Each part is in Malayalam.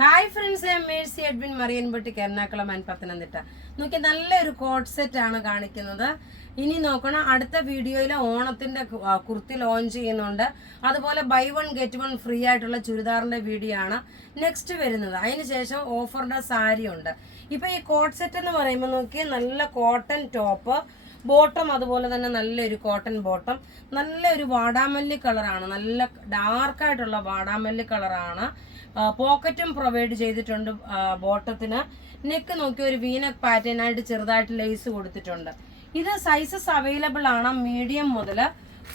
ഹായ് ഫ്രണ്ട്സ്, ഞാൻ മേഴ്സി എഡ്വിൻ മറിയൻപട്ടിക്ക് എറണാകുളം ആൻഡ് പത്തനംതിട്ട. നോക്കി നല്ലൊരു കോട്ട് സെറ്റ് ആണ് കാണിക്കുന്നത്. ഇനി നോക്കണം, അടുത്ത വീഡിയോയിൽ ഓണത്തിന്റെ കുർത്തി ലോഞ്ച് ചെയ്യുന്നുണ്ട്. അതുപോലെ buy one get one free ആയിട്ടുള്ള ചുരിദാറിന്റെ വീഡിയോ ആണ് നെക്സ്റ്റ് വരുന്നത്. അതിനുശേഷം ഓഫറിന്റെ സാരി ഉണ്ട്. ഇപ്പൊ ഈ കോട്ട് സെറ്റ് എന്ന് പറയുമ്പോൾ നോക്കി നല്ല കോട്ടൺ ടോപ്പ്, ബോട്ടം അതുപോലെ തന്നെ നല്ലൊരു കോട്ടൺ ബോട്ടം, നല്ലൊരു വാടാമല്ലി കളറാണ്, നല്ല ഡാർക്കായിട്ടുള്ള വാടാമല്ലി കളറാണ്. പോക്കറ്റും പ്രൊവൈഡ് ചെയ്തിട്ടുണ്ട്. ബോട്ടത്തിന് നെക്ക് നോക്കി ഒരു വീനക്ക് പാറ്റേൺ ആയിട്ട് ചെറുതായിട്ട് ലേസ് കൊടുത്തിട്ടുണ്ട്. ഇത് സൈസസ് അവൈലബിൾ ആണ്, മീഡിയം മുതൽ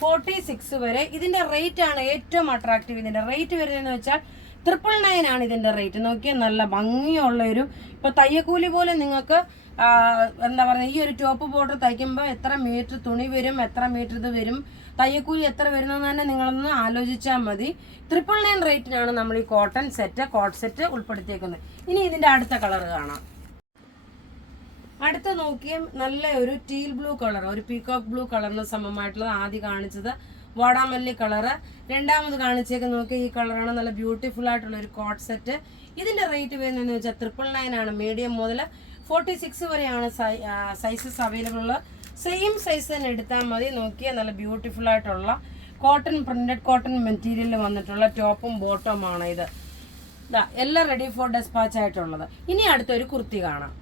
46 വരെ. ഇതിന്റെ റേറ്റ് ആണ് ഏറ്റവും അട്രാക്റ്റീവ്. ഇതിന്റെ റേറ്റ് വരുന്നതെന്ന് വെച്ചാൽ 999 ആണ് ഇതിന്റെ റേറ്റ്. നോക്കിയാൽ നല്ല ഭംഗിയുള്ള ഒരു, ഇപ്പൊ തയ്യക്കൂലി പോലെ നിങ്ങൾക്ക് എന്താ പറയുക, ഈ ഒരു ടോപ്പ് ബോർഡർ തയ്ക്കുമ്പോൾ എത്ര മീറ്റർ തുണി വരും, എത്ര മീറ്റർ ഇത് വരും, തയ്യക്കൂലി എത്ര വരുന്നതെന്ന് തന്നെ നിങ്ങളൊന്ന് ആലോചിച്ചാൽ മതി. 999 റേറ്റിനാണ് നമ്മൾ ഈ കോട്ട് സെറ്റ് ഉൾപ്പെടുത്തിയേക്കുന്നത്. ഇനി ഇതിന്റെ അടുത്ത കളർ കാണാം. അടുത്ത നോക്കിയും നല്ല ഒരു ടീൽ ബ്ലൂ കളർ, ഒരു പീകോക്ക് ബ്ലൂ കളറിന് സമമായിട്ടുള്ളത്. ആദ്യം കാണിച്ചത് വാടാമല്ലി കളറ്, രണ്ടാമത് കാണിച്ചേക്ക് നോക്കി ഈ കളറാണ്. നല്ല ബ്യൂട്ടിഫുൾ ആയിട്ടുള്ള ഒരു കോട്ട് സെറ്റ്. ഇതിന്റെ റേറ്റ് വരുന്നതെന്ന് വെച്ചാൽ 999 ആണ്. മീഡിയം മുതൽ 46 വരെയാണ് സൈസസ് അവൈലബിൾ. സെയിം സൈസ് തന്നെ എടുത്താൽ മതി. നോക്കിയാൽ നല്ല ബ്യൂട്ടിഫുൾ ആയിട്ടുള്ള കോട്ടൺ, പ്രിന്റഡ് കോട്ടൺ മെറ്റീരിയൽ വന്നിട്ടുള്ള ടോപ്പും ബോട്ടവുമാണ് ഇത്. എല്ലാം റെഡി ഫോർ ഡെസ്പാച്ച് ആയിട്ടുള്ളത്. ഇനി അടുത്തൊരു കുർത്തി കാണാം.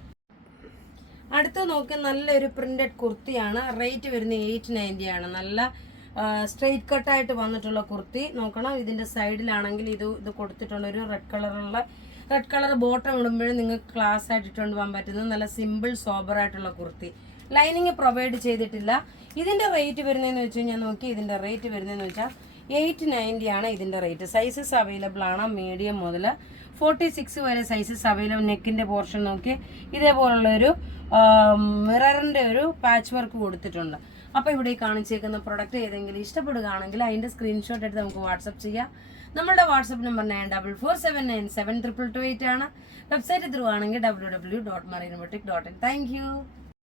അടുത്ത് നോക്കി നല്ലൊരു പ്രിന്റഡ് കുർത്തിയാണ്. റേറ്റ് വരുന്നത് 890 ആണ്. നല്ല സ്ട്രെയിറ്റ് കട്ടായിട്ട് വന്നിട്ടുള്ള കുർത്തി. നോക്കണം, ഇതിന്റെ സൈഡിലാണെങ്കിൽ ഇത് കൊടുത്തിട്ടുണ്ട് ഒരു റെഡ് കളർ ബോട്ടം ഇടുമ്പോഴും നിങ്ങൾക്ക് ക്ലാസ് ആയിട്ട് ഇട്ടുകൊണ്ട് പോകാൻ പറ്റുന്നത് നല്ല സിമ്പിൾ സോബർ ആയിട്ടുള്ള കുർത്തി. ലൈനിങ് പ്രൊവൈഡ് ചെയ്തിട്ടില്ല. ഇതിന്റെ റേറ്റ് വരുന്നതെന്ന് വെച്ച് കഴിഞ്ഞാൽ നോക്കി, ഇതിന്റെ റേറ്റ് വരുന്നതെന്ന് വെച്ചാൽ 890 ആണ് ഇതിന്റെ റേറ്റ്. സൈസസ് അവൈലബിൾ ആണ്, മീഡിയം മുതൽ 46 വരെ സൈസസ് അവൈലബിൾ. നെക്കിന്റെ പോർഷൻ നോക്കി ഇതേപോലുള്ളൊരു മിററിന്റെ ഒരു പാച്ച് വർക്ക് കൊടുത്തിട്ടുണ്ട്. അപ്പോൾ ഇവിടെ ഈ കാണിച്ചേക്കുന്ന പ്രൊഡക്റ്റ് ഏതെങ്കിലും ഇഷ്ടപ്പെടുകയാണെങ്കിൽ അതിന്റെ സ്ക്രീൻഷോട്ട് എടുത്ത് നമുക്ക് വാട്സപ്പ് ചെയ്യാം. നമ്മുടെ വാട്സപ്പ് നമ്പർ 9447972228 ആണ്. വെബ്സൈറ്റ് ത്രൂ ആണെങ്കിൽ www.marianboutique.in. Thank you.